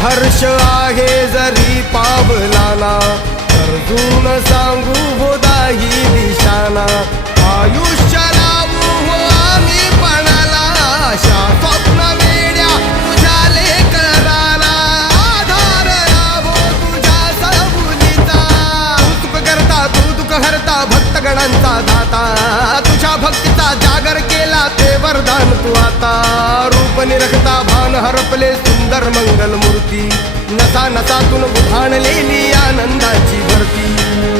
हर्ष आहे जरी पावलाना, अर्जुन सांगू हो दाही दिशाना. आयुष्य लावू हो आम्ही पणाला, आशा स्वप्न वेड्या तुझ्या लेकराला. आधार लाभो तुझ्या सबुलीचा, तू सुख करता तू दुःख हरता, भक्तगणांचा दाता. तुझ्या भक्तीचा जागर केला ते वरदान तू आता. रूप निरखता भान हरपले सुंदर मंगल मूर्ती, नसा नसातून उधाणलेली आनंदाची भरती.